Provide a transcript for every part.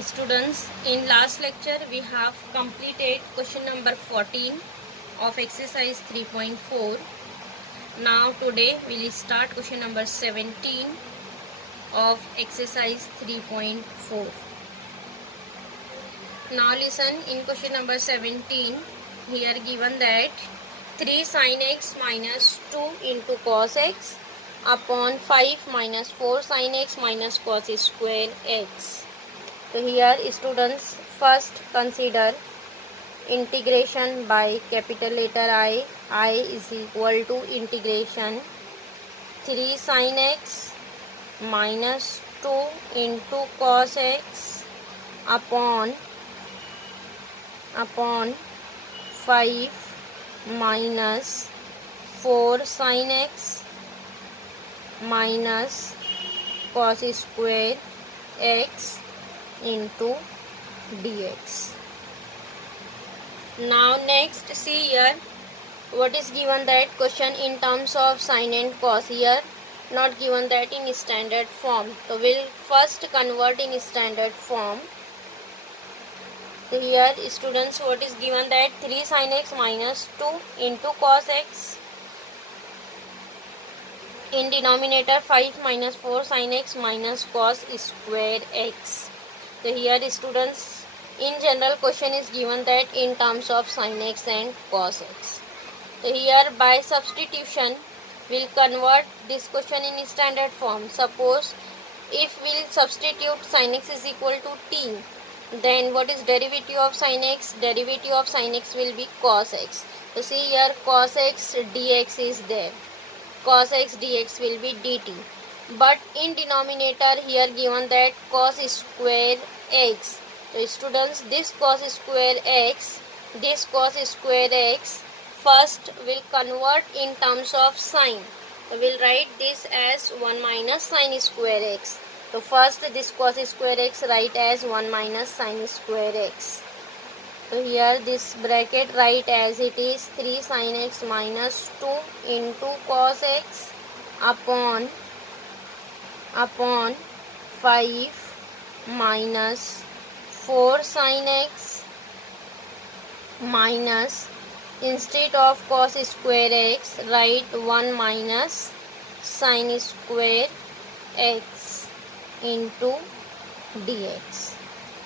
Students, in last lecture we have completed question number 14 of exercise 3.4. Now today we will start question number 17 of exercise 3.4. Now listen, in question number 17 here given that 3 sin x minus 2 into cos x upon 5 minus 4 sin x minus cos square x. So here students, first consider integration by capital letter I is equal to integration 3 sin x minus 2 into cos x upon 5 minus 4 sin x minus cos square x into dx. Now next see here what is given that question in terms of sin and cos. Here not given that in standard form, so we'll first convert in standard form. So here students, what is given that 3 sin x minus 2 into cos x, in denominator 5 minus 4 sin x minus cos square x. So here students, in general question is given that in terms of sin x and cos x. So here by substitution we'll convert this question in standard form. Suppose if we'll substitute sin x is equal to t, then what is derivative of sin x? Derivative of sin x will be cos x. So see here cos x dx is there. Cos x dx will be dt. But in denominator here given that cos square x. So students, this cos square x first will convert in terms of sign. So we'll write this as 1 minus sin square x. So first this cos square x write as 1 minus sin square x. So here this bracket write as it is 3 sin x minus 2 into cos x upon 5 minus 4 sin x minus, instead of cos square x write 1 minus sin square x into dx.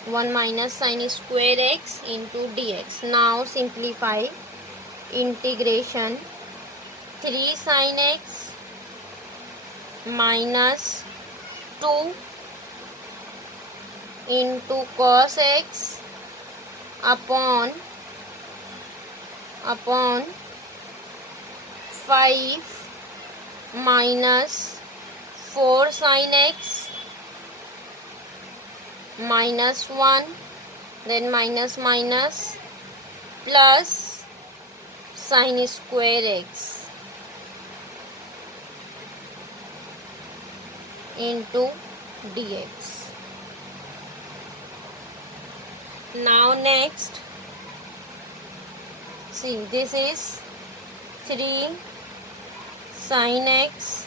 1 minus sin square x into dx. Now simplify. Integration 3 sin x minus 2 into cos x upon 5 minus 4 sin x minus 1, then minus plus sin square x into dx. Now next see, this is 3 sin x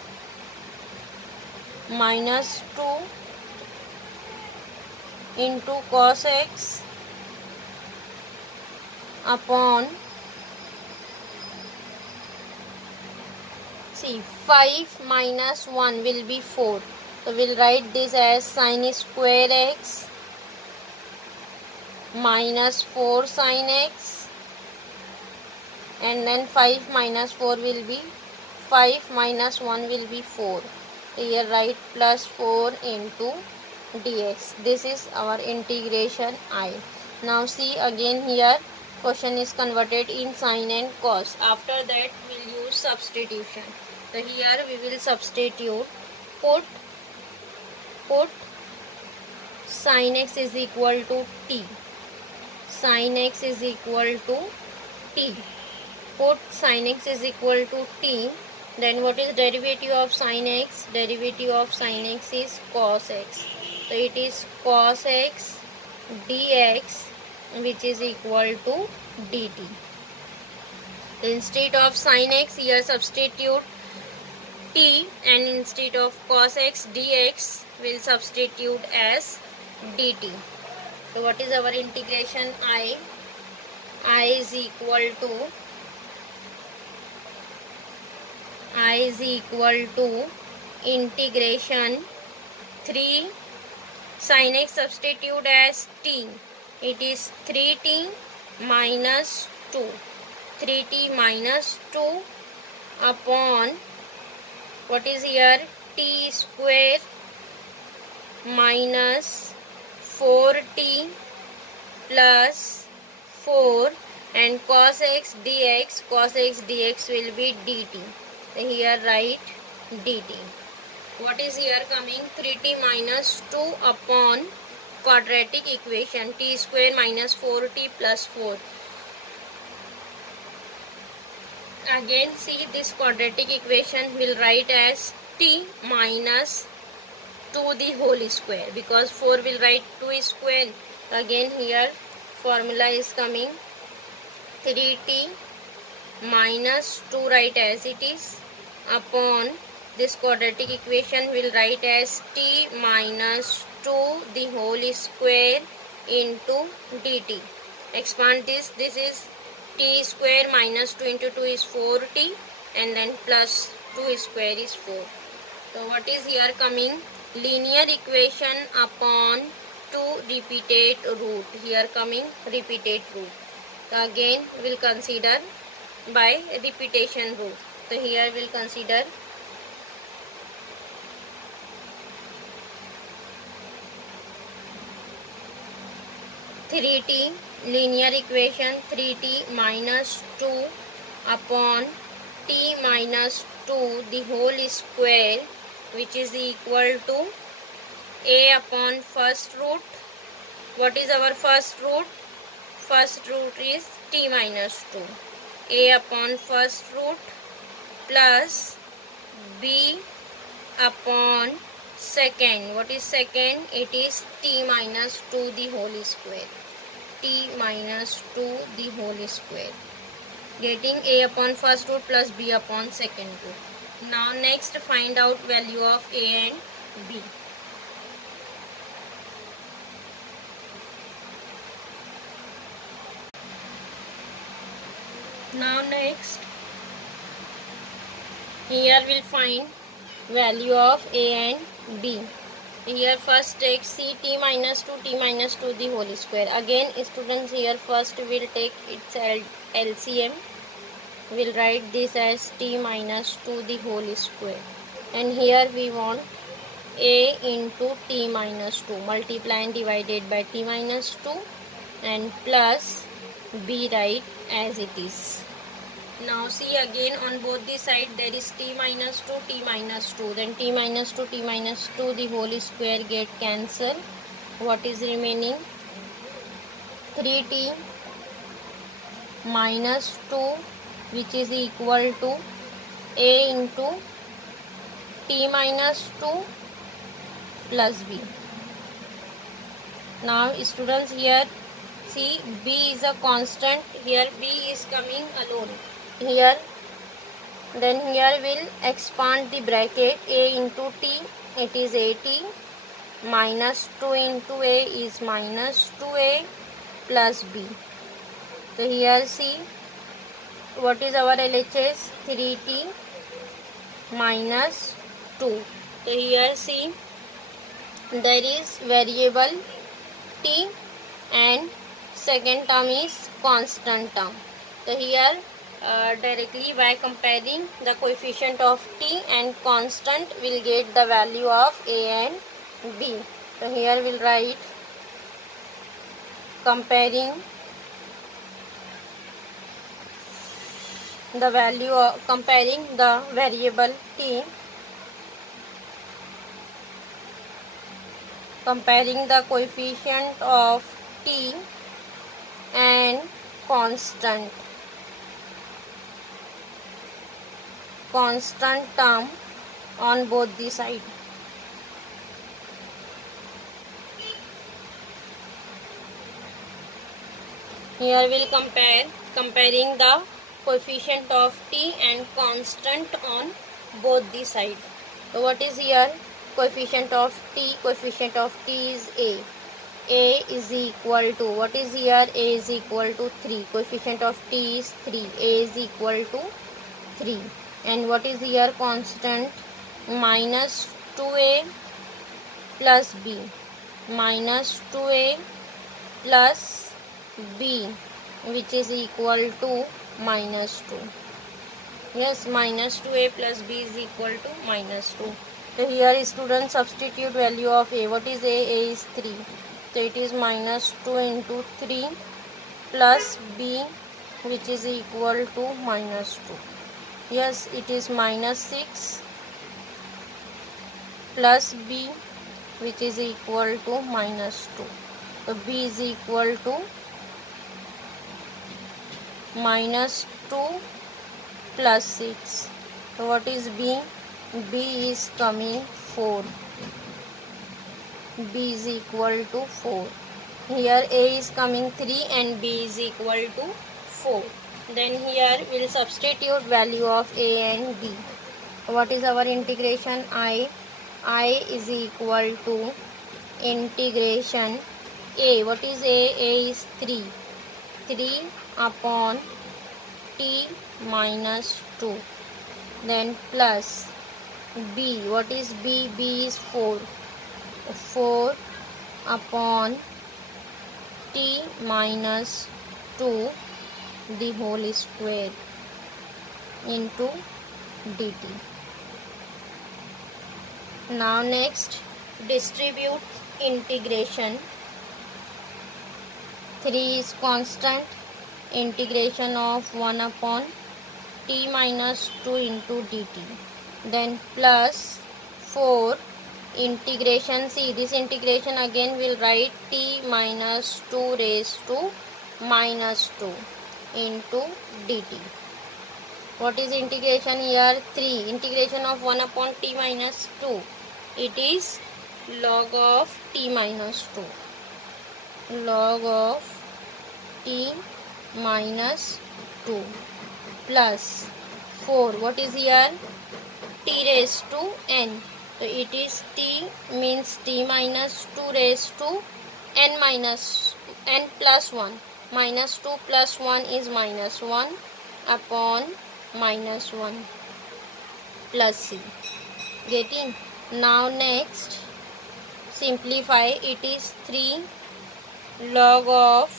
minus 2 into cos x upon 5 minus 1 will be 4. So we'll write this as sin square x minus 4 sin x, and then 5 minus 4 will be 5 minus 1 will be 4. Here write plus 4 into dx. This is our integration I. Now see again here question is converted in sin and cos. After that we'll use substitution. So here we will substitute. Put sin x is equal to t. Sin x is equal to t. Put sin x is equal to t. Then what is derivative of sin x? Derivative of sin x is cos x. So it is cos x dx, which is equal to dt. Instead of sin x here substitute t, and instead of cos x dx will substitute as dt. So what is our integration I? I is equal to integration 3 sin x substitute as t. It is 3t minus 2. 3t minus 2 upon what is here, t square minus 4t plus 4, and cos x dx will be dt. So here write dt. What is here coming? 3t minus 2 upon quadratic equation t square minus 4t plus 4. Again see, this quadratic equation will write as t minus 2 the whole square, because 4 will write 2 square. Again here formula is coming, 3t minus 2 write as it is upon this quadratic equation will write as t minus 2 the whole square into dt. Expand this, this is t square minus 2 into 2 is 4t, and then plus 2 square is 4. So what is here coming? Linear equation upon 2 repeated root. Here coming repeated root. So again we will consider by repetition root. So here we will consider (3t) linear equation 3t minus 2 upon t minus 2 the whole square, which is equal to a upon first root. What is our first root? First root is t minus 2. A upon first root plus b upon second. What is second? It is t minus 2 the whole square. T minus 2 the whole square. Getting a upon first root plus b upon second root. Now next find out value of a and b. Now next here we'll find value of a and b. Here first take c t minus 2 the whole square. Again students, here first will take its LCM. We'll write this as t minus 2 the whole square, and here we want a into t minus 2, multiply and divided by t minus 2, and plus b right as it is. Now see, again on both the side there is t minus 2, then t minus 2 the whole square get cancelled. What is remaining? 3t minus 2, which is equal to a into t minus 2 plus b. Now students, here see, b is a constant, here b is coming alone. Here then here will expand the bracket, a into t, it is at, minus 2 into a is minus 2a plus b. So here see, what is our LHS? 3t minus 2. So here see, there is variable t and second term is constant term. So here directly by comparing the coefficient of t and constant will get the value of a and b. So here we'll write comparing the value of the variable t, comparing the coefficient of t and constant term on both the side. Here we'll comparing the coefficient of t and constant on both the side. So what is here? Coefficient of t is a. a is equal to, what is here, a is equal to 3, coefficient of t is 3, a is equal to 3, and what is here constant, minus 2a plus b, minus 2a plus b, which is equal to minus 2. Yes, minus 2a plus b is equal to minus 2. So here student substitute value of a. What is a? A is 3. So it is minus 2 into 3 plus b, which is equal to minus 2. Yes, it is minus 6 plus b, which is equal to minus 2. So b is equal to minus 2 plus 6. So what is b? B is coming 4. B is equal to 4. Here a is coming 3 and b is equal to 4. Then here we will substitute value of a and b. What is our integration? I is equal to integration a. What is a? A is 3. 3 upon t minus 2. Then plus b. What is b? B is 4. 4 upon t minus 2 the whole square into dt. Now next, distribute integration. 3 is constant, integration of 1 upon t minus 2 into dt. Then plus 4 integration, see this integration again will write t minus 2 raised to minus 2 into dt. What is integration here? 3. Integration of 1 upon t minus 2. It is log of t minus 2. Log of t minus 2 plus 4. What is here? T raised to n. So it is t means t minus 2 raised to n minus n plus 1. Minus 2 plus 1 is minus 1 upon minus 1 plus c. Getting? Now next, simplify. It is 3 log of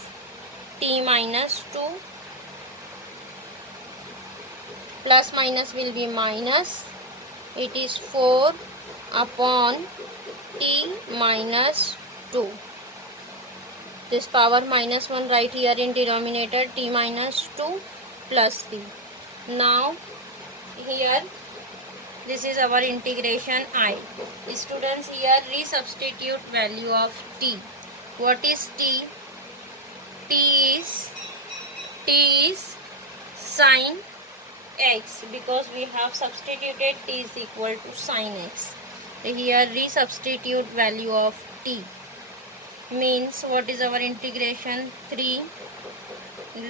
t minus 2. Plus minus will be minus. It is 4 upon t minus 2. This power minus 1 right here in denominator, t minus 2 plus 3. Now here this is our integration I. Students, here resubstitute value of t. What is t? T is sin x, because we have substituted t is equal to sin x. Here resubstitute value of t means, what is our integration? 3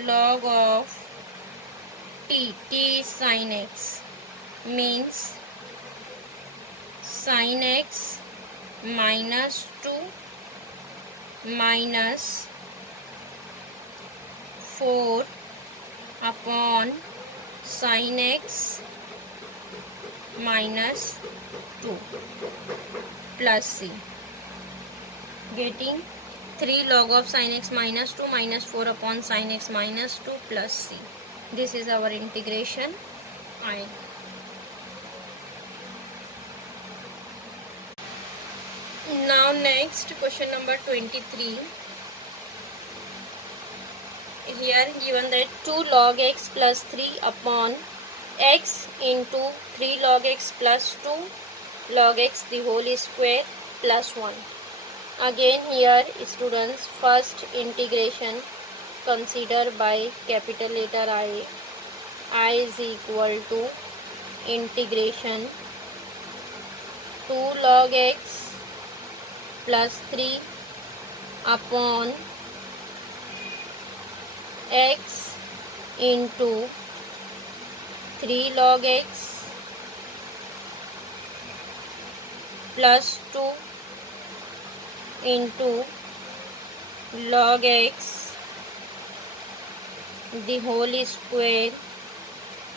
log of t. T is sin x, means sin x minus 2 minus 4 upon sin x minus 2 plus c. Getting? 3 log of sin x minus 2 minus 4 upon sin x minus 2 plus c. This is our integration I. Now next, question number 23. Here given that 2 log x plus 3 upon x into 3 log x plus 2 log x the whole square plus 1. Again here students, first integration consider by capital letter I. I is equal to integration 2 log x plus 3 upon x into 3 log x plus 2 into log x the whole square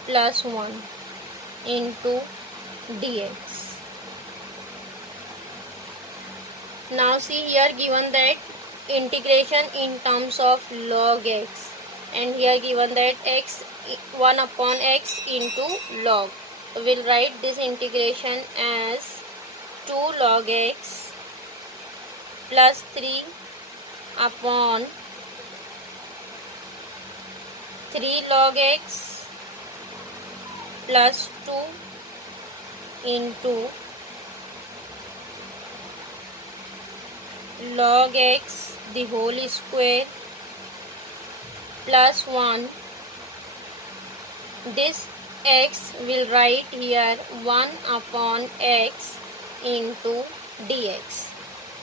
plus 1 into dx. Now see here given that integration in terms of log x, and here given that x 1 upon x into log. So we'll write this integration as 2 log x plus 3 upon 3 log x plus 2 into log x the whole square plus 1. This x will write here 1 upon x into dx.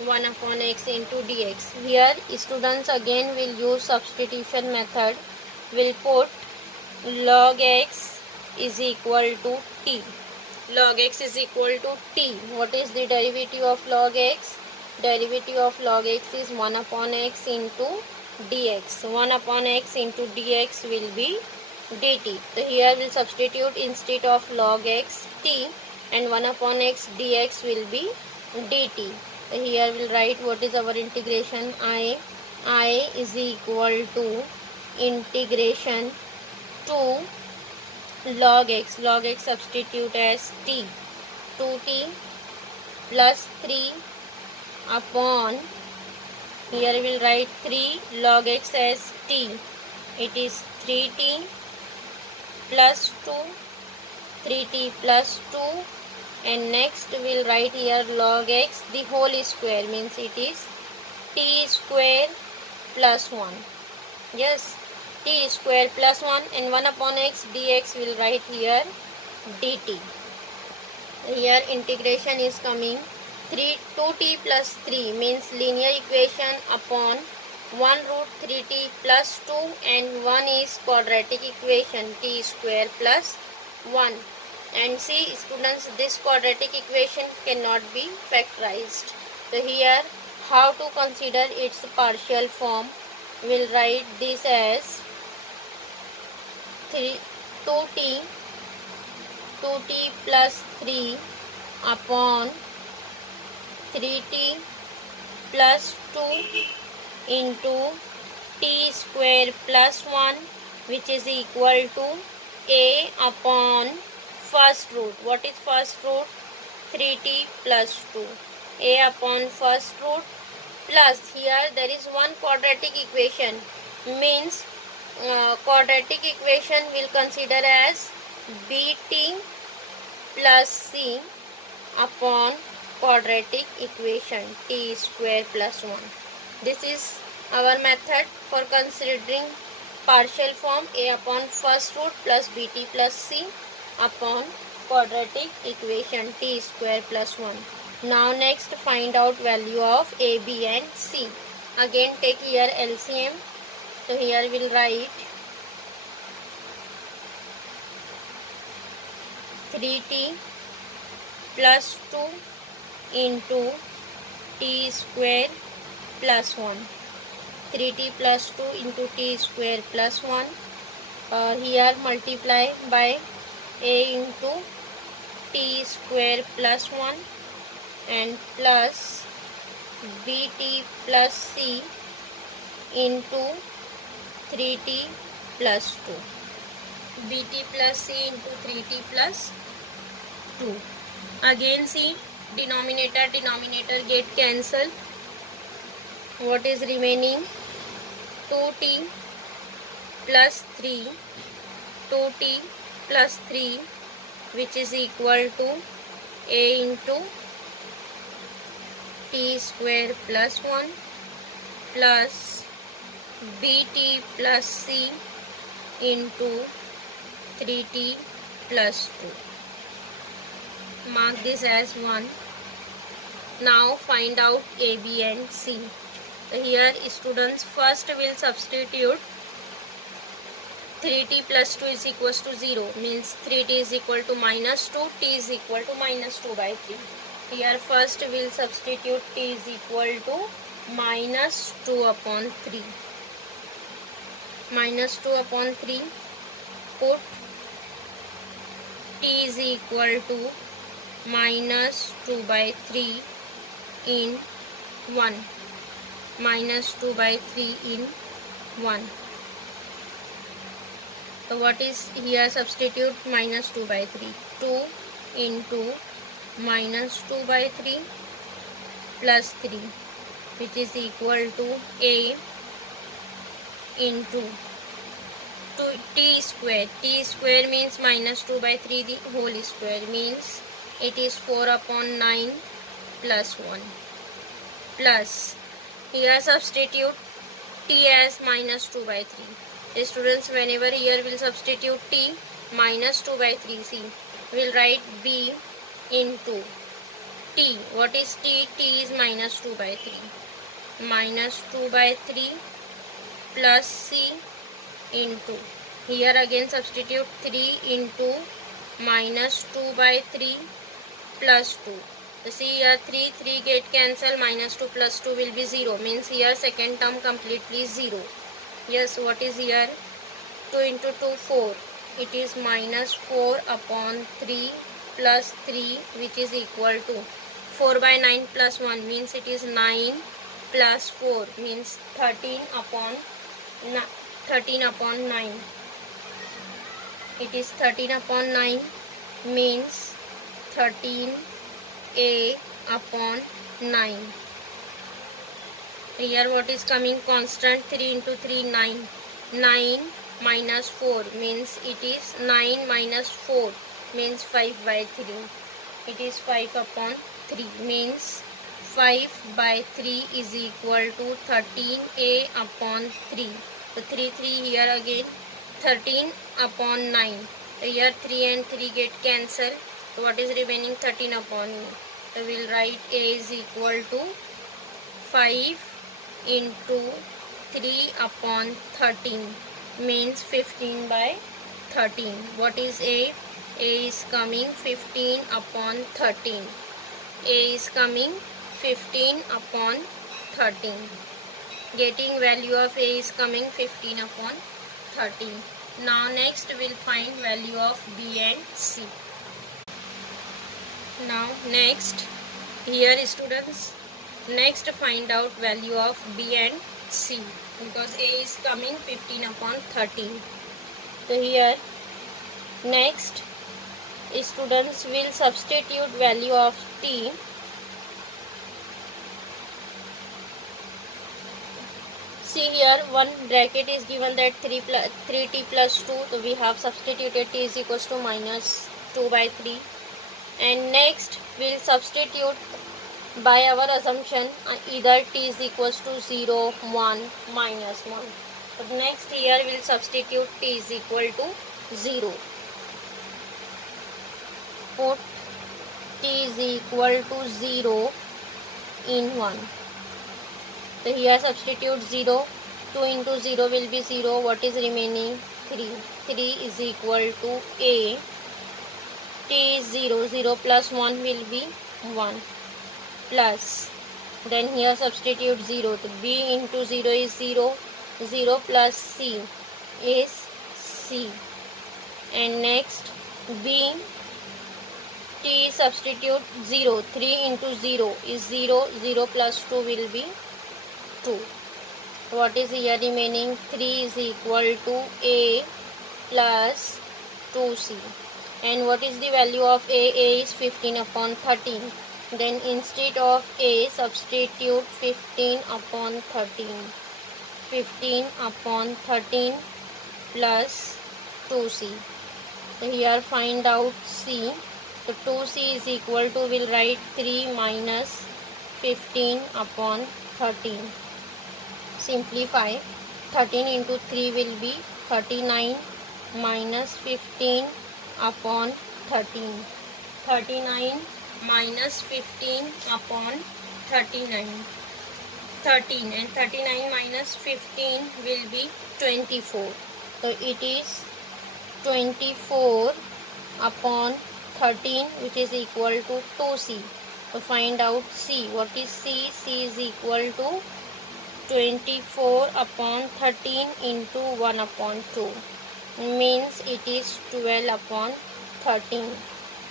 1 upon x into dx. Here students again will use substitution method. Will put log x is equal to t. Log x is equal to t. What is the derivative of log x? Derivative of log x is 1 upon x into dx. 1 upon x into dx will be dt. So here we'll substitute instead of log x t, and 1 upon x dx will be dt. So here we'll write what is our integration. I is equal to integration to log x substitute as t, 2t plus 3 upon, here we'll write 3 log x as t, it is 3t plus 2, 3t plus 2, and next we'll write here log x the whole square, means it is t square plus 1. Yes, t square plus 1, and 1 upon x dx will write here dt. Here integration is coming 2t plus 3 means linear equation upon 1 root 3t plus 2, and 1 is quadratic equation t square plus 1. And see students, this quadratic equation cannot be factorized. So here how to consider its partial form? We'll write this as 2t plus 3 upon 3t plus 2 into t square plus 1, which is equal to a upon first root. What is first root? 3t plus 2. A upon first root plus, here there is one quadratic equation, means quadratic equation will consider as bt plus c upon quadratic equation t square plus 1. This is our method for considering partial form a upon first root plus bt plus c upon quadratic equation t square plus 1. Now next find out value of a, b and c. Again take here LCM. So here we'll write 3t plus 2 into t square plus 1. 3t plus 2 into t square plus 1. Here multiply by a into t square plus 1 and plus bt plus c into 3t plus 2. bt plus c into 3t plus 2. Again see, denominator get cancelled. What is remaining? 2t plus 3, 2t plus 3, which is equal to a into t square plus 1 plus bt plus c into 3t plus 2. Mark this as 1. Now find out a, b and c. Here students first will substitute 3t plus 2 is equals to 0, means 3t is equal to minus 2, t is equal to minus 2 by 3. Here first we will substitute t is equal to minus 2 upon 3. Minus 2 upon 3. Put t is equal to minus 2 by 3 in 1. Minus 2 by 3 in 1. So what is here? Substitute minus 2 by 3. 2 into minus 2 by 3 plus 3, which is equal to a into 2t square. T square means minus 2 by 3 the whole square, means it is 4 upon 9 plus 1, plus here substitute t as minus 2 by 3. The students, whenever here will substitute t minus 2 by 3, see, will write b into t. What is t? T is minus 2 by 3. Minus 2 by 3 plus c into, here again substitute 3 into minus 2 by 3 plus 2. So see here 3 get cancel, minus 2 plus 2 will be 0, means here second term completely 0. Yes, what is here? 2 into 2, 4. It is minus 4 upon 3 plus 3, which is equal to 4 by 9 plus 1, means it is 9 plus 4, means 13 upon 9. It is 13 upon 9, means 13a upon 9. Here what is coming? Constant. 3 into 3, 9. 9 minus 4 means it is 9 minus 4, means 5 by 3. It is 5 upon 3, means 5 by 3 is equal to 13a upon 3. So 3 here again, 13 upon 9. So here 3 and 3 get cancelled. So what is remaining? 13 upon 9. So we will write a is equal to 5 into 3 upon 13, means 15 by 13. What is a? A is coming 15 upon 13. A is coming 15 upon 13. Getting value of a is coming 15 upon 13. Now next we will find value of b and c. Now next, here students, next find out value of b and c, because a is coming 15 upon 13. So here next students will substitute value of t. See here one bracket is given that 3t plus 2, so we have substituted t is equals to minus 2 by 3, and next we will substitute by our assumption either t is equals to 0, 1, minus 1. So next here we will substitute t is equal to 0. Put t is equal to 0 in 1. So here substitute 0. 2 into 0 will be 0. What is remaining? 3. 3 is equal to a. T is 0. 0 plus 1 will be 1. Plus. Then here substitute 0. So b into 0 is 0. 0 plus c is c. And next b. T substitute 0. 3 into 0 is 0. 0 plus 2 will be 2. What is here remaining? 3 is equal to a plus 2c. And what is the value of a? A is 15 upon 13. Then instead of a, substitute 15 upon 13. 15 upon 13 plus 2c. So here find out c. So 2c is equal to, we'll write 3 minus 15 upon 13. Simplify. 13 into 3 will be 39 minus 15 upon 13. 39 minus 15 upon 39. 13, and 39 minus 15 will be 24. So it is 24 upon 13, which is equal to 2c. So find out C. What is C? C is equal to 24 upon 13 into 1 upon 2. Means it is 12 upon 13.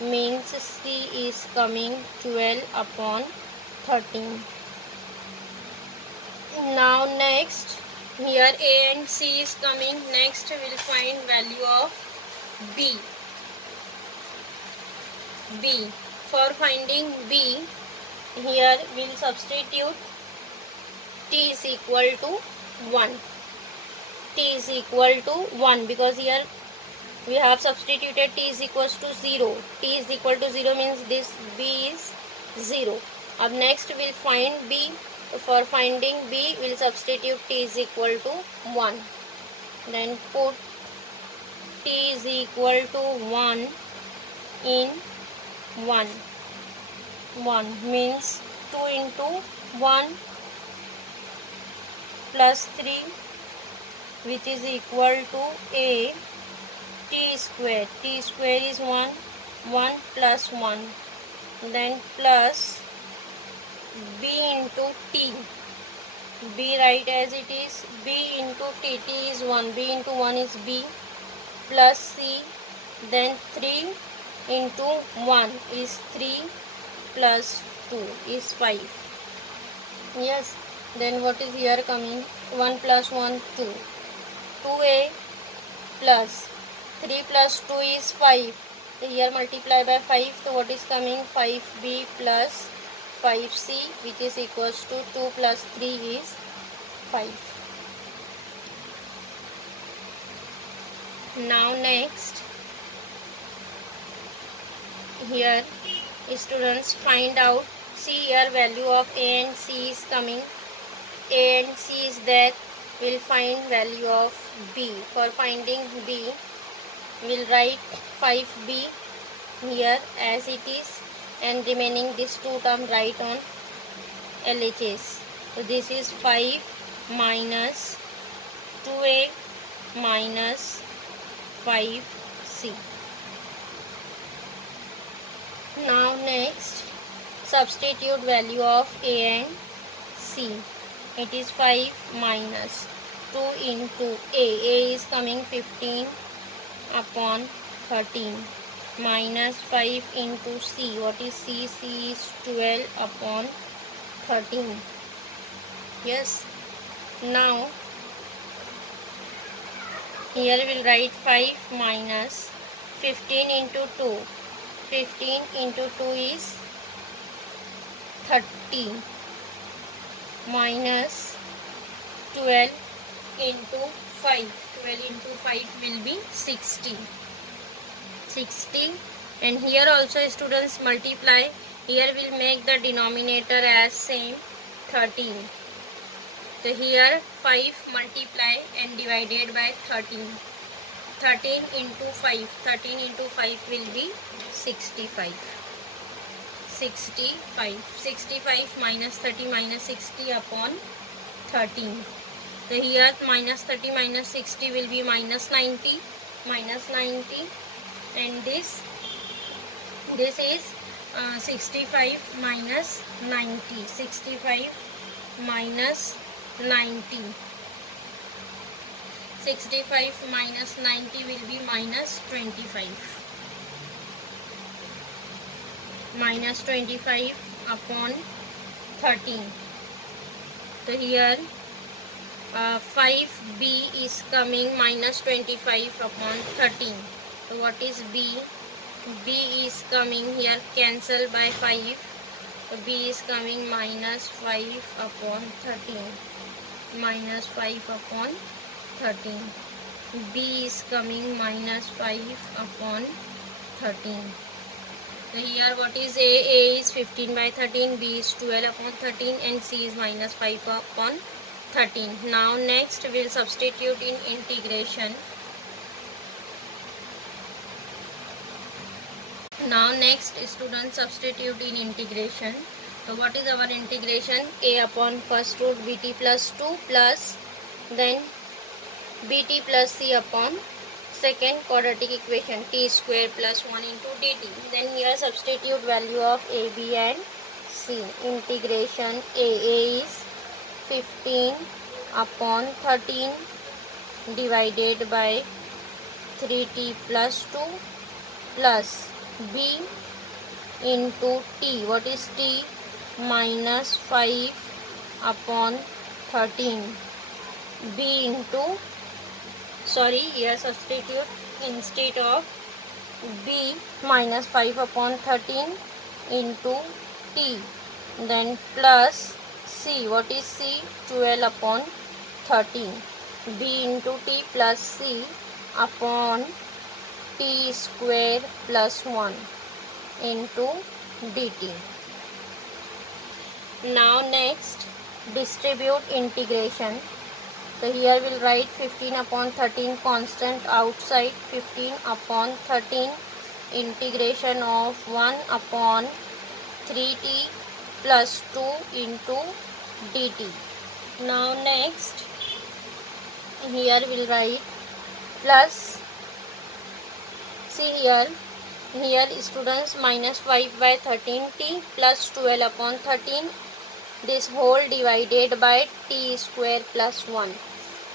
Means C is coming 12 upon 13. Now next, here A and C is coming. Next we will find value of B. B. For finding B, here we will substitute T is equal to 1. T is equal to 1 because here we have substituted T is equals to 0. T is equal to 0 means this B is 0. Up next we will find B. For finding B, we will substitute T is equal to 1. Then put T is equal to 1 in 1. 1 means 2 into 1 plus 3, which is equal to A T square. T square is 1. 1 plus 1. Then plus B into T. B write as it is. B into T. T is 1. B into 1 is B. Plus C. Then 3 into 1 is 3 plus 2 is 5. Yes. Then what is here coming? 1 plus 1, 2. 2A plus 3 plus 2 is 5. So here multiply by 5. So what is coming? 5B plus 5C, which is equals to 2 plus 3 is 5. Now next, here students find out. See here value of A and C is coming. A and C is there. We'll find value of B. For finding B, we'll write 5B here as it is, and remaining this 2 term write on LHS. So this is 5 minus 2A minus 5C. Now next, substitute value of A and C. It is 5 minus 2 into A. A is coming 15 upon 13 minus 5 into C. What is C? C is 12 upon 13. Yes. Now here we will write 5 minus 15 into 2. 15 into 2 is 30 minus 12 into 5. 12 into 5 will be 60. 60, and here also students multiply. Here we'll make the denominator as same 13. So here 5 multiply and divided by 13. 13 into 5. 13 into 5 will be 65. 65. 65 minus 30 minus 60 upon 13. So here minus 30 minus 60 will be minus 90. Minus 90. And this is 65 minus 90. 65 minus 90. 65 minus 90 will be minus 25. Minus 25 upon 13. So here 5B is coming minus 25 upon 13. So what is B? B is coming here, cancel by 5. So B is coming minus 5 upon 13. Minus 5 upon 13. B is coming minus 5 upon 13. So here what is A? A is 15 by 13. B is 12 upon 13. And C is minus 5 upon 13. Now next we will substitute in integration. Now next students substitute in integration. So what is our integration? A upon first root bt plus 2 plus then bt plus c upon second quadratic equation t square plus 1 into dt. Then here substitute value of a, b and C. Integration A is 15 upon 13 divided by 3t plus 2 plus B into t. What is t? Minus 5 upon 13. B into, here substitute instead of B minus 5 upon 13 into t. Then plus C. What is C? 12 upon 13. B into t plus C upon t square plus 1 into dt. Now next, distribute integration. So here we'll write 15 upon 13 constant outside, 15 upon 13 integration of 1 upon 3t plus 2 into dt. Now next, here we'll write plus, see here students, minus 5 by 13t plus 12 upon 13, this whole divided by t square plus 1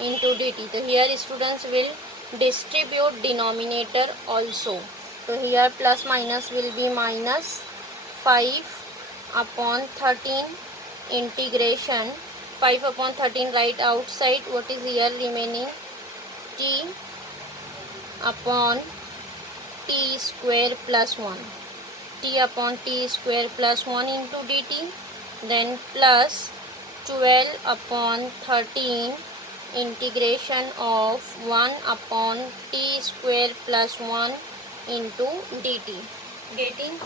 into dt. So here students will distribute denominator also. So here plus minus will be minus 5 upon 13 integration, 5 upon 13 right outside, what is here remaining? T upon t square plus 1, t upon t square plus 1 into dt. Then plus 12 upon 13 integration of 1 upon t square plus 1 into dt. Getting,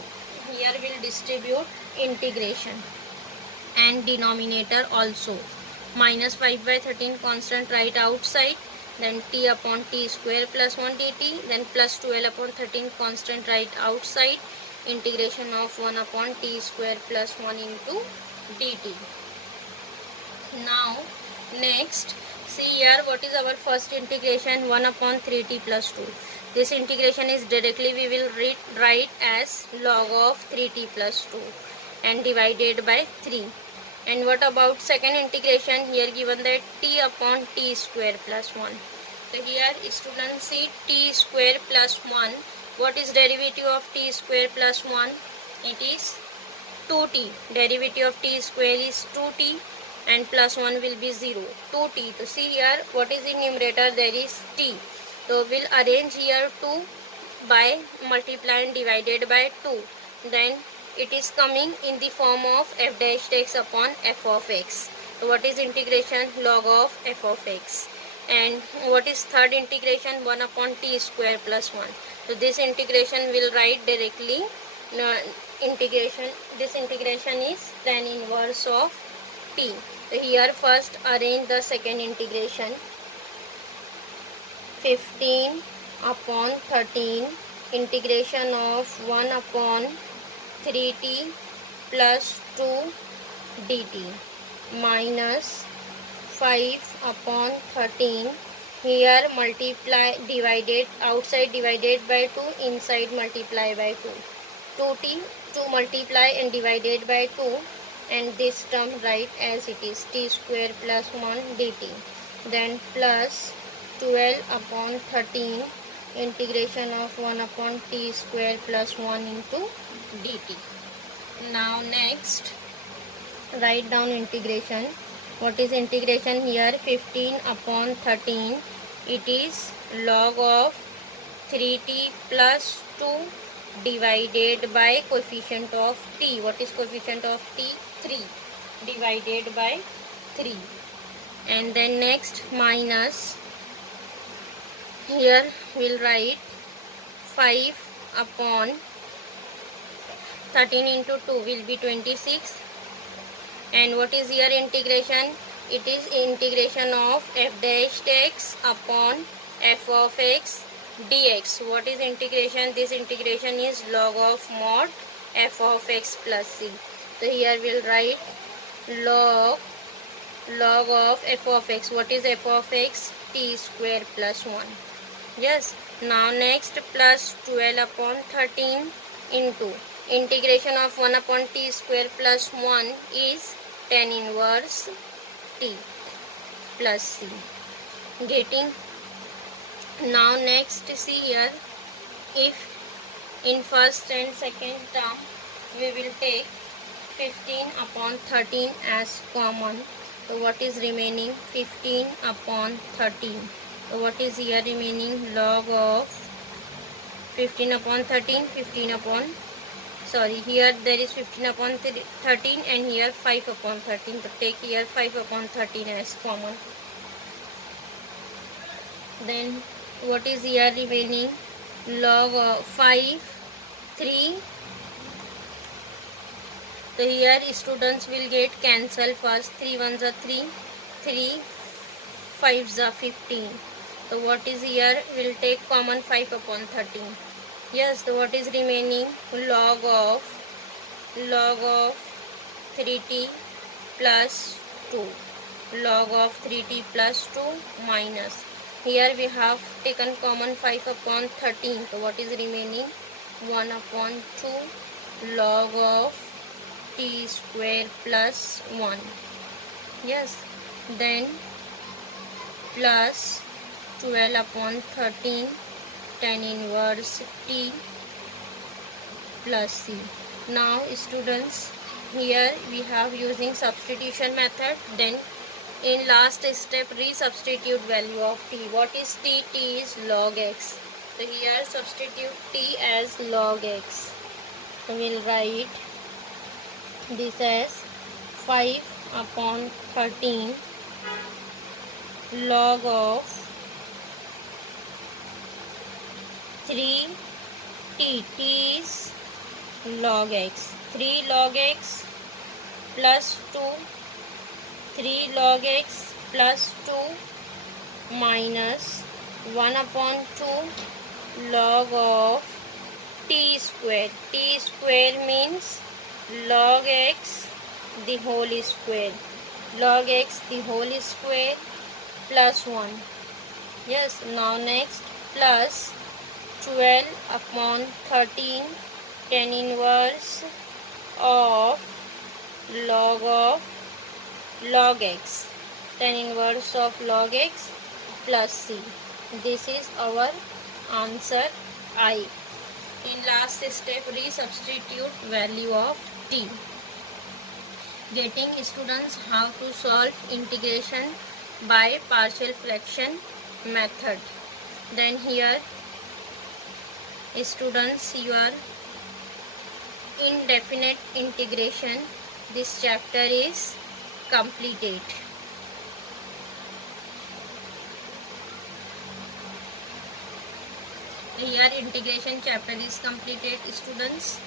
here will distribute integration and denominator also. Minus 5 by 13 constant right outside, then t upon t square plus 1 dt, then plus 12 upon 13 constant right outside, integration of 1 upon t square plus 1 into dt. Now next, see here what is our first integration, 1 upon 3t plus 2. This integration is directly we will write as log of 3t plus 2 and divided by 3. And what about second integration? Here given that t upon t square plus 1. So here students see t square plus 1. What is derivative of t square plus 1? It is 2t. Derivative of t square is 2t and plus 1 will be 0. 2t. So see here what is in numerator? There is t. So we'll arrange here 2 by multiply and divided by 2. Then it is coming in the form of f dash x upon f of x. So what is integration? Log of f of x. And what is third integration? 1 upon t square plus 1. So this integration will write directly this integration is tan inverse of t. So here first arrange the second integration, 15 upon 13 integration of 1 upon 3t plus 2 dt minus 5 upon 13, here multiply, divided, outside divided by 2, inside multiply by 2, 2t, 2 multiply and divided by 2, and this term write as it is, t square plus 1 dt. Then plus 12 upon 13 integration of 1 upon t square plus 1 into dt. Now next, write down integration. What is integration here? 15 upon 13, it is log of 3t plus 2 divided by coefficient of t. What is coefficient of t? 3 divided by 3. And then next minus, here we'll write 5 upon 13 into 2 will be 26. And what is here integration? It is integration of f dash x upon f of x dx. What is integration? This integration is log of mod f of x plus c. So here we'll write log of f of x. What is f of x? T square plus 1. Yes. Now next, plus 12 upon 13 into integration of 1 upon t square plus 1 is tan inverse t plus c. Getting. Now next see here, if in first and second term we will take 15 upon 13 as common, so what is remaining? 15 upon 13. So what is here remaining? Log of 15 upon 13, 15 upon, sorry, here there is 15 upon 13 and here 5 upon 13. So take here 5 upon 13 as common. Then what is here remaining? Log of 5, 3. So here students will get cancel first. 3 ones are 3, 3 5s are 15. So what is here? Will take common 5 upon 13. Yes, so what is remaining? Log of 3t plus 2. Log of 3t plus 2 minus. Here we have taken common 5 upon 13. So what is remaining? 1 upon 2 log of t square plus 1. Yes, then plus 12 upon 13 tan inverse t plus c. Now students, here we have using substitution method. Then in last step, resubstitute value of t. What is t? T is log x. So here substitute t as log x. So we will write this as 5 upon 13 log of 3t. T is log x. 3 log x plus 2. 3 log x plus 2 minus 1 upon 2 log of t square. T square means log x the whole square. Log x the whole square plus 1. Yes, now next plus 12 upon 13 tan inverse of log x, tan inverse of log x plus c. This is our answer I. In last step, resubstitute value of t. Getting students how to solve integration by partial fraction method. Then here students, your indefinite integration, this chapter is completed. Here integration chapter is completed students.